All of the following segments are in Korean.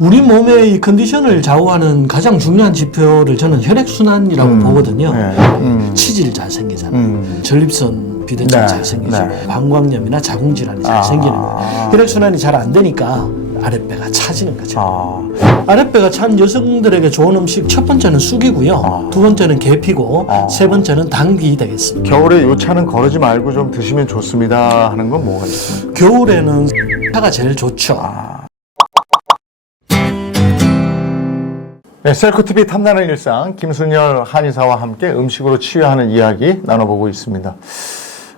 우리 몸의 이 컨디션을 좌우하는 가장 중요한 지표를 저는 혈액순환이라고 보거든요. 네. 음. 치질 잘 생기잖아요. 음. 전립선 비대증 네, 잘 생기죠. 네. 방광염이나 자궁질환이 잘 아. 생기는 거예요. 혈액순환이 잘 안 되니까 아랫배가 차지는 거죠. 아, 아랫배가 찬 여성들에게 좋은 음식 첫 번째는 쑥이고요. 아. 두 번째는 계피고 아. 세 번째는 당귀 되겠습니다. 겨울에 요 차는 거르지 말고 좀 드시면 좋습니다 하는 건 뭐가 있습니까? 겨울에는 차가 제일 좋죠. 아. 네, 셀코TV 탐나는 일상 김순열 한의사와 함께 음식으로 치유하는 이야기 나눠보고 있습니다.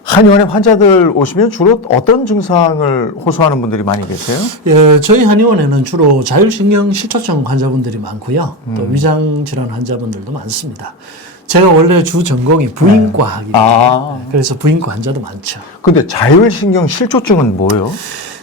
한의원에 환자들 오시면 주로 어떤 증상을 호소하는 분들이 많이 계세요? 예, 저희 한의원에는 주로 자율신경 실초증 환자분들이 많고요. 음. 또 위장 질환 환자분들도 많습니다. 제가 원래 주 전공이 부인과학이기 때문에 아, 그래서 부인과 환자도 많죠. 근데 자율신경 실조증은 뭐예요?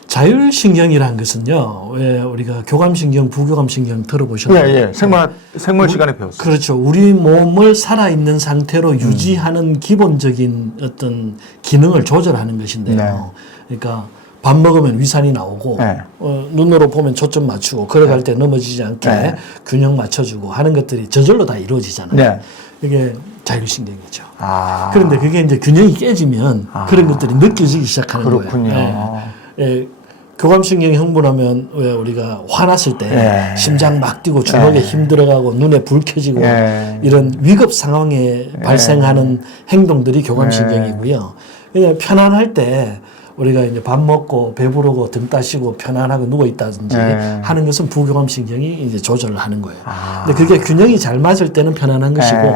자율신경이라는 것은요, 왜 우리가 교감신경, 부교감신경 예, 들어보셨나요? 예. 생물, 생물 시간에 배웠어요. 그렇죠. 우리 몸을 살아있는 상태로 유지하는 기본적인 어떤 기능을 조절하는 것인데요. 네. 그러니까 밥 먹으면 위산이 나오고 네. 어, 눈으로 보면 초점 맞추고 걸어갈 때 넘어지지 않게 네. 균형 맞춰주고 하는 것들이 저절로 다 이루어지잖아요. 네. 이게 자율신경이죠. 아. 그런데 그게 이제 균형이 깨지면 그런 것들이 느껴지기 시작하는 그렇군요. 거예요. 예. 예, 교감신경이 흥분하면 왜 우리가 화났을 때 예. 심장 막 뛰고 주먹에 예. 힘 들어가고 눈에 불 켜지고 예. 이런 위급 상황에 발생하는 행동들이 교감신경이고요. 그냥 편안할 때 우리가 이제 밥 먹고 배부르고 등 따시고 편안하고 누워 있다든지 예. 하는 것은 부교감 신경이 이제 조절을 하는 거예요. 아. 근데 그게 균형이 잘 맞을 때는 편안한 것이고 예.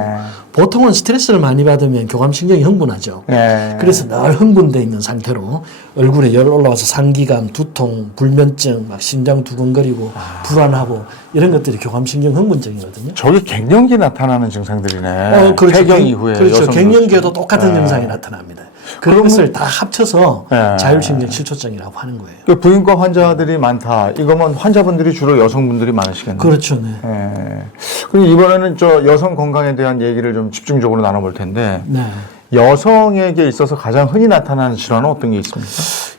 보통은 스트레스를 많이 받으면 교감신경이 흥분하죠. 예. 그래서 늘 흥분돼 있는 상태로 얼굴에 열 올라와서 상기감, 두통, 불면증, 막 심장 두근거리고 아. 불안하고 이런 것들이 교감신경 흥분증이거든요. 저게 갱년기 나타나는 증상들이네. 어, 그렇죠. 폐경 갱- 이후에 그렇죠. 여성들. 갱년기에도 똑같은 네. 증상이 나타납니다. 그런 것을 다 합쳐서 네. 자율신경 실초증이라고 하는 거예요. 그 부인과 환자들이 많다. 이거면 환자분들이 주로 여성분들이 많으시겠네요. 그렇죠. 네. 예. 그럼 이번에는 저 여성 건강에 대한 얘기를 좀 집중적으로 나눠볼 텐데 네. 여성에게 있어서 가장 흔히 나타나는 질환은 어떤 게 있습니까?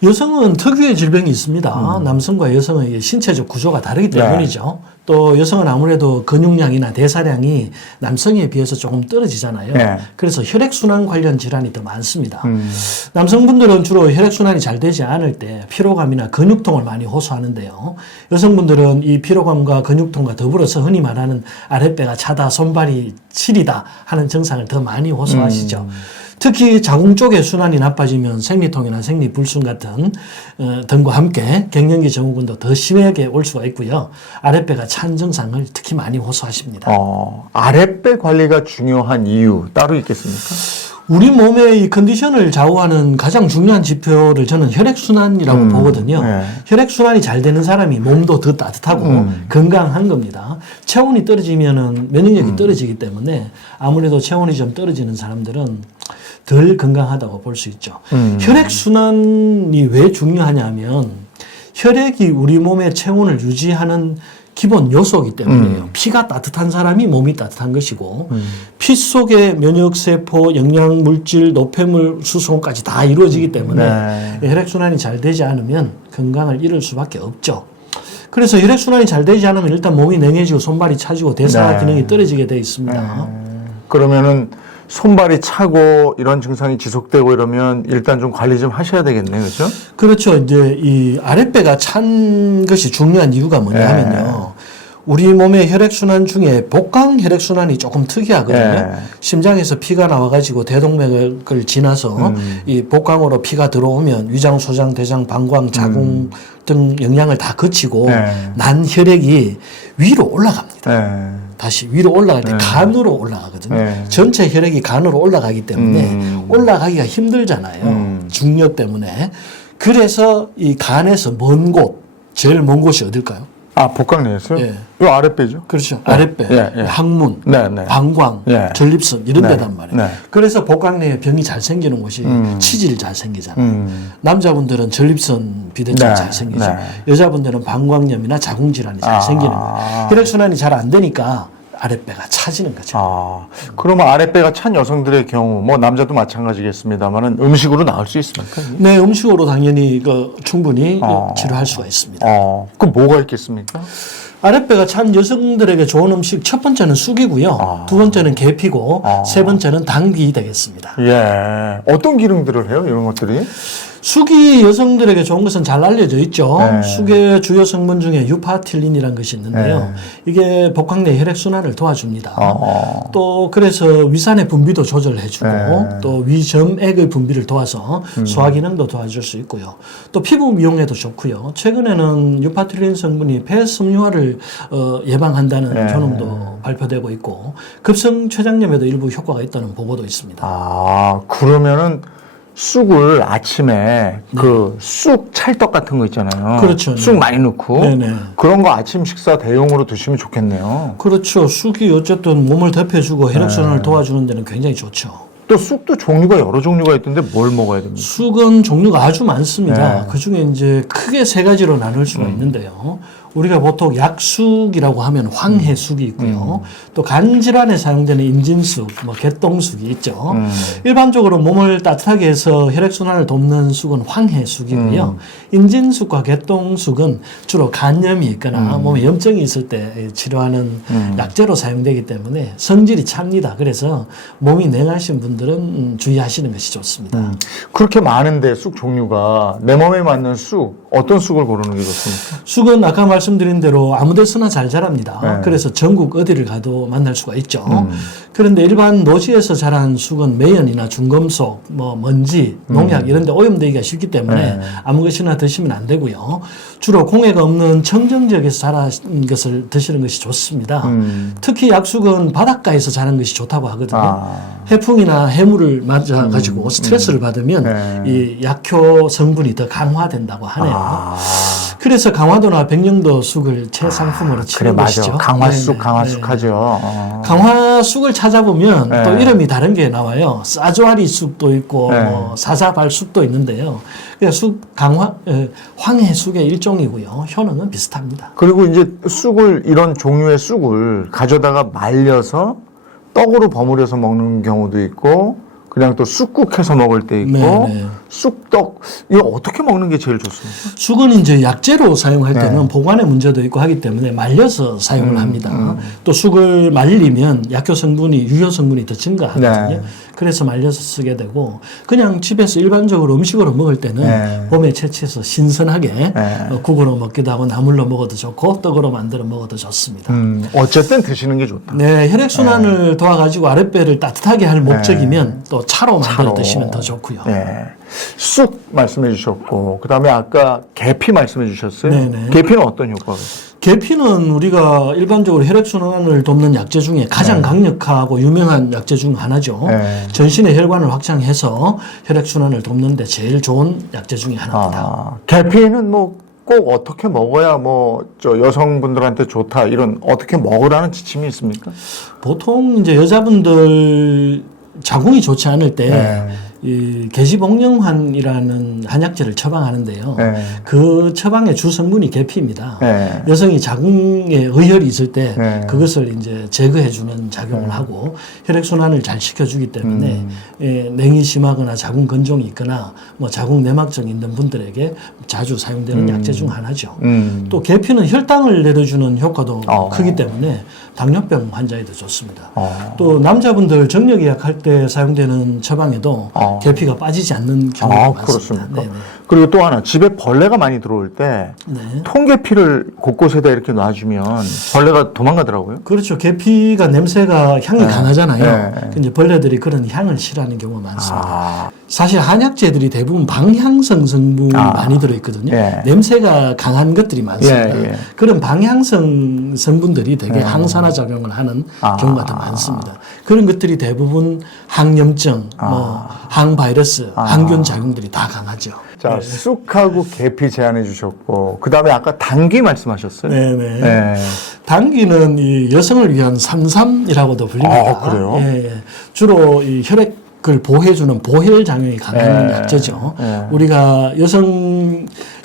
여성은 특유의 질병이 있습니다. 남성과 여성의 신체적 구조가 다르기 음. 네. 때문이죠. 또 여성은 아무래도 근육량이나 대사량이 남성에 비해서 조금 떨어지잖아요. 네. 그래서 혈액순환 관련 질환이 더 많습니다. 음. 남성분들은 주로 혈액순환이 잘 되지 않을 때 피로감이나 근육통을 많이 호소하는데요. 여성분들은 이 피로감과 근육통과 더불어서 흔히 말하는 아랫배가 차다, 손발이 시리다 하는 증상을 더 많이 호소하시죠. 특히 자궁 쪽의 순환이 나빠지면 생리통이나 생리불순 같은 어, 등과 함께 갱년기 증후군도 더 심하게 올 수가 있고요. 아랫배가 찬 증상을 특히 많이 호소하십니다. 어, 아랫배 관리가 중요한 이유 따로 있겠습니까? 우리 몸의 이 컨디션을 좌우하는 가장 중요한 지표를 저는 혈액순환이라고 보거든요. 네. 혈액순환이 잘 되는 사람이 몸도 더 따뜻하고 음. 건강한 겁니다. 체온이 떨어지면은 면역력이 떨어지기 때문에 아무래도 체온이 좀 떨어지는 사람들은 덜 건강하다고 볼 수 있죠. 음. 혈액순환이 왜 중요하냐면 혈액이 우리 몸의 체온을 유지하는 기본 요소이기 때문에요. 피가 따뜻한 사람이 몸이 따뜻한 것이고 피 속의 면역 세포, 영양 물질, 노폐물 수송까지 다 이루어지기 때문에 네. 혈액 순환이 잘 되지 않으면 건강을 잃을 수밖에 없죠. 그래서 혈액 순환이 잘 되지 않으면 일단 몸이 냉해지고 손발이 차지고 대사 네. 기능이 떨어지게 돼 있습니다. 그러면은 손발이 차고 이런 증상이 지속되고 이러면 일단 좀 관리 좀 하셔야 되겠네요. 그렇죠? 그렇죠. 이제 이 아랫배가 찬 것이 중요한 이유가 뭐냐 네. 하면요. 우리 몸의 혈액순환 중에 복강 혈액순환이 조금 특이하거든요. 네. 심장에서 피가 나와가지고 대동맥을 지나서 음. 이 복강으로 피가 들어오면 위장, 소장, 대장, 방광, 자궁 등 영양을 다 거치고 음. 네. 난 혈액이 위로 올라갑니다. 네. 다시 위로 올라갈 때 네. 간으로 올라가거든요. 네. 전체 혈액이 간으로 올라가기 때문에 음. 올라가기가 힘들잖아요. 음. 중력 때문에. 그래서 이 간에서 먼 곳, 제일 먼 곳이 어딜까요? 아, 복강 내였어요? 예. 이 아랫배죠? 그렇죠. 아랫배, 예, 예. 항문, 네, 네. 방광, 예. 전립선 이런 네, 데단 말이에요. 네. 그래서 복강 내에 병이 잘 생기는 곳이 음. 치질이 잘 생기잖아요. 음. 남자분들은 전립선 비대증 네, 잘 생기죠. 네. 여자분들은 방광염이나 자궁 질환이 잘 아. 생기는 거예요. 혈액 순환이 잘 안 되니까 아랫배가 차지는 거죠. 아, 그러면 아랫배가 찬 여성들의 경우, 뭐 남자도 마찬가지겠습니다만은 음식으로 나을 수 있습니까? 네, 음식으로 당연히 그 충분히 어. 치료할 수가 있습니다. 어, 그럼 뭐가 있겠습니까? 아랫배가 찬 여성들에게 좋은 음식 첫 번째는 쑥이고요. 아. 두 번째는 계피고 아. 세 번째는 당귀 되겠습니다. 예. 어떤 기능들을 해요, 이런 것들이? 쑥이 여성들에게 좋은 것은 잘 알려져 있죠. 네. 쑥의 주요 성분 중에 유파틸린이라는 것이 있는데요. 네. 이게 복강 내 혈액 순환을 도와줍니다. 어. 또 그래서 위산의 분비도 조절해주고 네. 음. 또 위점액의 분비를 도와서 소화 기능도 도와줄 수 있고요. 또 피부 미용에도 좋고요. 최근에는 유파틸린 성분이 폐 섬유화를 어, 예방한다는 네. 효능도 발표되고 있고 급성 췌장염에도 일부 효과가 있다는 보고도 있습니다. 아, 그러면은 쑥을 아침에 그 쑥 찰떡 같은 거 있잖아요. 그렇죠. 쑥 많이 넣고 네네. 그런 거 아침 식사 대용으로 드시면 좋겠네요. 그렇죠. 쑥이 어쨌든 몸을 네. 혈액순환을 도와주는 데는 굉장히 좋죠. 또 쑥도 종류가 여러 종류가 있던데 뭘 먹어야 됩니까? 쑥은 종류가 아주 많습니다. 네. 음. 그 중에 이제 크게 세 가지로 나눌 수가 있는데요. 우리가 보통 약쑥이라고 하면 황해쑥이 있고요. 음. 또 간질환에 사용되는 임진쑥, 뭐 개똥쑥이 있죠. 음. 일반적으로 몸을 따뜻하게 해서 혈액순환을 돕는 쑥은 황해쑥이고요. 음. 임진쑥과 개똥쑥은 주로 간염이 있거나 음. 몸에 염증이 있을 때 치료하는 약재로 사용되기 때문에 성질이 찹니다. 그래서 몸이 냉하신 분들은 음, 주의하시는 것이 좋습니다. 그렇게 많은데 쑥 종류가 내 몸에 맞는 쑥 어떤 쑥을 고르는 게 좋습니까? 쑥은 아까 말씀 드린 대로 아무 데서나 잘 자랍니다. 네. 그래서 전국 어디를 가도 만날 수가 있죠. 음. 그런데 일반 노지에서 자란 쑥은 매연이나 중금속, 뭐 먼지, 농약 이런 데 오염되기가 쉽기 때문에 음. 네. 아무 것이나 드시면 안 되고요. 주로 공해가 없는 청정 지역에서 자란 것을 드시는 것이 좋습니다. 음. 특히 약쑥은 바닷가에서 자란 것이 좋다고 하거든요. 아. 해풍이나 해물을 맞아 가지고 스트레스를 받으면 네. 이 약효 성분이 더 강화된다고 하네요. 아. 그래서 강화도나 백령도 쑥을 최상품으로 그래 치는 맞아. 것이죠. 강화쑥 네네. 강화쑥 네. 하죠. 어. 강화쑥을 찾아보면 네. 또 이름이 다른 게 나와요. 싸조아리 쑥도 있고 네. 뭐 사자발 쑥도 있는데요. 그쑥 강화 에, 황해쑥의 일종이고요. 효능은 비슷합니다. 그리고 이제 쑥을 이런 종류의 쑥을 가져다가 말려서 떡으로 버무려서 먹는 경우도 있고 그냥 또 쑥국 해서 먹을 때 있고 네, 네. 쑥떡 이거 어떻게 먹는 게 제일 좋습니까? 쑥은 이제 약재로 사용할 네. 때는 보관의 문제도 있고 하기 때문에 말려서 사용을 음, 합니다. 또 쑥을 말리면 약효 성분이 유효 성분이 더 증가하거든요. 네. 그래서 말려서 쓰게 되고 그냥 집에서 일반적으로 음식으로 먹을 때는 네. 봄에 채취해서 신선하게 네. 어, 국으로 먹기도 하고 나물로 먹어도 좋고 떡으로 만들어 먹어도 좋습니다. 음, 어쨌든 드시는 게 좋다. 네, 혈액 순환을 도와가지고 아랫배를 따뜻하게 할 목적이면 또 차로 만들어 차로. 드시면 더 좋고요. 네. 쑥 말씀해 주셨고 그다음에 아까 계피 말씀해 주셨어요. 네네. 계피는 어떤 효과가 있어요? 계피는 우리가 일반적으로 혈액순환을 돕는 약재 중에 가장 강력하고 유명한 약재 중 하나죠. 네. 전신의 혈관을 확장해서 혈액순환을 돕는데 제일 좋은 약재 중에 하나입니다. 아, 계피는 뭐 꼭 어떻게 먹어야 뭐 저 여성분들한테 좋다 이런 어떻게 먹으라는 지침이 있습니까? 보통 이제 여자분들 자궁이 좋지 않을 때 네. 이 개시복령환이라는 한약재를 처방하는데요. 네. 그 처방의 주 성분이 계피입니다. 네. 여성이 자궁에 의혈이 있을 때 네. 그것을 이제 제거해주는 작용을 하고 혈액 순환을 잘 시켜주기 때문에 음. 예, 냉이 심하거나 자궁 건종이 있거나 뭐 자궁 내막증이 있는 분들에게 자주 사용되는 약재 중 하나죠. 음. 또 계피는 혈당을 내려주는 효과도 어. 크기 때문에 당뇨병 환자에도 좋습니다. 어. 또 남자분들 정력 예약할 때 사용되는 처방에도 어. 계피가 빠지지 않는 경우가 아, 많습니다. 그렇습니까? 네네. 그리고 또 하나 집에 벌레가 많이 들어올 때 네. 통계피를 곳곳에다 이렇게 놔주면 벌레가 도망가더라고요. 그렇죠. 계피가 냄새가 향이 네. 강하잖아요. 네. 근데 벌레들이 그런 향을 싫어하는 경우가 많습니다. 아, 사실 한약재들이 대부분 방향성 성분이 아. 많이 들어있거든요. 예. 냄새가 강한 것들이 많습니다. 예, 예. 그런 방향성 성분들이 되게 예. 항산화 작용을 하는 아. 경우가 더 많습니다. 그런 것들이 대부분 항염증, 아. 뭐 항바이러스, 항균 작용들이 다 강하죠. 자 쑥하고 계피 제안해 주셨고 그 다음에 아까 당귀 말씀하셨어요. 네네. 네. 당귀는 이 여성을 위한 삼삼이라고도 불립니다. 아, 그래요? 예, 예. 주로 이 혈액 을 보호해주는 보혈 작용이 강한 예. 약재죠. 예. 우리가 여성 예,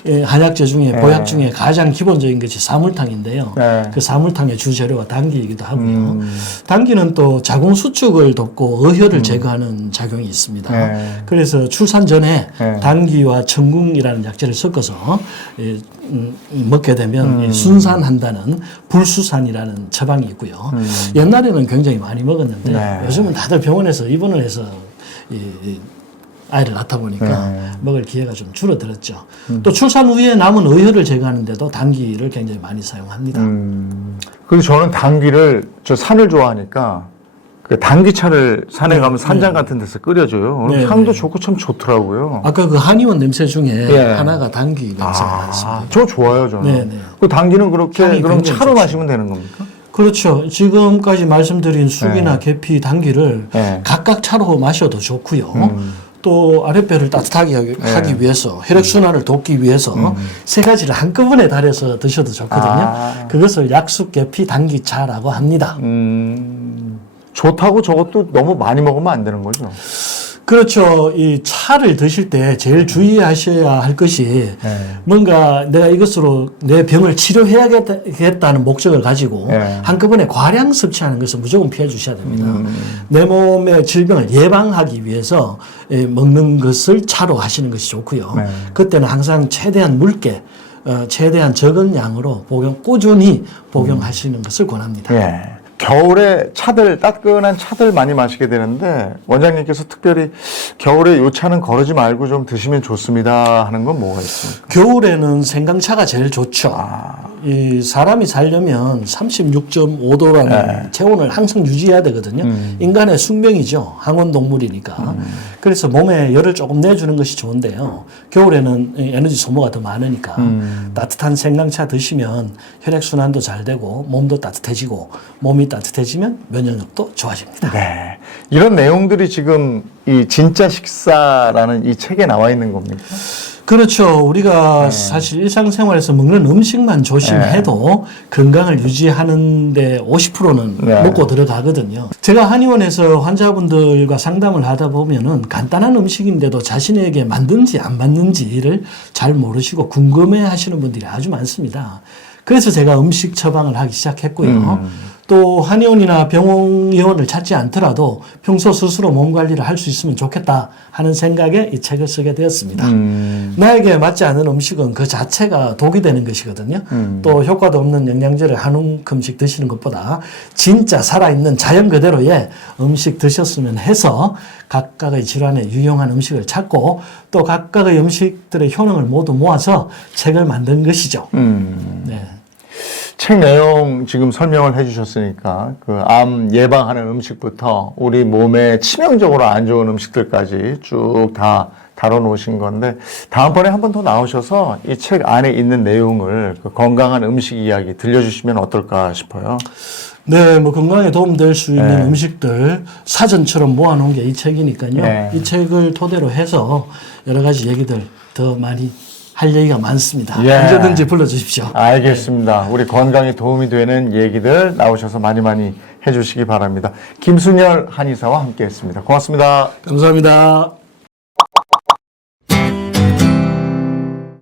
한약재 중에 네. 보약 중에 가장 기본적인 것이 사물탕인데요. 네. 그 사물탕의 주재료가 당귀이기도 하고요. 음. 당귀는 또 자궁 수축을 돕고 어혈을 제거하는 작용이 있습니다. 네. 그래서 출산 전에 네. 당귀와 청궁이라는 약재를 섞어서 예, 음, 먹게 되면 음. 이 순산한다는 불수산이라는 처방이 있고요. 옛날에는 굉장히 많이 먹었는데 음. 네. 요즘은 다들 병원에서 입원을 해서 이, 이 아이를 낳다 보니까 네. 음. 먹을 기회가 좀 줄어들었죠. 또 출산 후에 남은 의혈을 제거하는데도 당귀를 굉장히 많이 사용합니다. 음. 그리고 저는 당귀를 저 산을 좋아하니까 그 당귀차를 산에 네, 가면 산장 네. 같은 데서 끓여줘요. 네, 향도 네. 좋고 참 좋더라고요. 아까 그 한의원 냄새 중에 예. 하나가 당귀 냄새가 났습니다. 아, 저 좋아요, 저는. 네, 네. 그 당귀는 그렇게 그럼 차로 좋죠. 마시면 되는 겁니까? 그렇죠. 지금까지 말씀드린 쑥이나 계피, 당귀를 네. 각각 차로 마셔도 좋고요. 음. 또 아랫배를 따뜻하게 하기, 네. 위해서 혈액순환을 돕기 위해서 세 가지를 한꺼번에 달여서 드셔도 좋거든요. 음. 아. 그것을 약숙 계피 당귀차라고 합니다. 음, 좋다고 저것도 너무 많이 먹으면 안 되는 거죠. 그렇죠. 이 차를 드실 때 제일 주의하셔야 할 것이 네. 뭔가 내가 이것으로 내 병을 치료해야겠다는 목적을 가지고 네. 한꺼번에 과량 섭취하는 것을 무조건 피해 주셔야 됩니다. 내 몸의 질병을 예방하기 위해서 예, 먹는 것을 차로 하시는 것이 좋고요. 네. 그때는 항상 최대한 묽게 어, 최대한 적은 양으로 복용 꾸준히 복용하시는 것을 권합니다. 예. 겨울에 차들, 따끈한 차들 많이 마시게 되는데, 원장님께서 특별히 겨울에 요 차는 거르지 말고 좀 드시면 좋습니다 하는 건 뭐가 있습니까? 겨울에는 생강차가 제일 좋죠. 아. 이 사람이 살려면 36.5도라는 네. 체온을 항상 유지해야 되거든요. 음. 인간의 숙명이죠. 항온 동물이니까. 그래서 몸에 열을 조금 내주는 것이 좋은데요. 겨울에는 이 에너지 소모가 더 많으니까 음. 따뜻한 생강차 드시면 혈액 순환도 잘 되고 몸도 따뜻해지고 몸이 따뜻해지면 면역력도 좋아집니다. 네. 이런 내용들이 지금 이 진짜 식사라는 이 책에 나와 있는 겁니까? 그렇죠. 우리가 네. 사실 일상생활에서 먹는 음식만 조심해도 건강을 유지하는데 50%는 네. 먹고 들어가거든요. 제가 한의원에서 환자분들과 상담을 하다 보면은 간단한 음식인데도 자신에게 맞는지 안 맞는지를 잘 모르시고 궁금해 하시는 분들이 아주 많습니다. 그래서 제가 음식 처방을 하기 시작했고요. 음. 또 한의원이나 병원 의원을 찾지 않더라도 평소 스스로 몸 관리를 할 수 있으면 좋겠다 하는 생각에 이 책을 쓰게 되었습니다. 음. 나에게 맞지 않은 음식은 그 자체가 독이 되는 것이거든요. 음. 또 효과도 없는 영양제를 한 움큼씩 드시는 것보다 진짜 살아있는 자연 그대로의 음식 드셨으면 해서 각각의 질환에 유용한 음식을 찾고 또 각각의 음식들의 효능을 모두 모아서 책을 만든 것이죠. 음. 네. 책 내용 지금 설명을 해주셨으니까 그 암 예방하는 음식부터 우리 몸에 치명적으로 안 좋은 음식들까지 쭉 다 다뤄놓으신 건데 다음번에 한 번 더 나오셔서 이 책 안에 있는 내용을 그 건강한 음식 이야기 들려주시면 어떨까 싶어요. 네, 뭐 건강에 도움될 수 있는 네. 음식들 사전처럼 모아놓은 게 이 책이니까요. 네. 이 책을 토대로 해서 여러 가지 얘기들 더 많이 할 얘기가 많습니다. 예. 언제든지 불러주십시오. 알겠습니다. 우리 건강에 도움이 되는 얘기들 나오셔서 많이 많이 해주시기 바랍니다. 김순열 한의사와 함께했습니다. 고맙습니다. 감사합니다.